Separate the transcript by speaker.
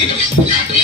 Speaker 1: Yeah.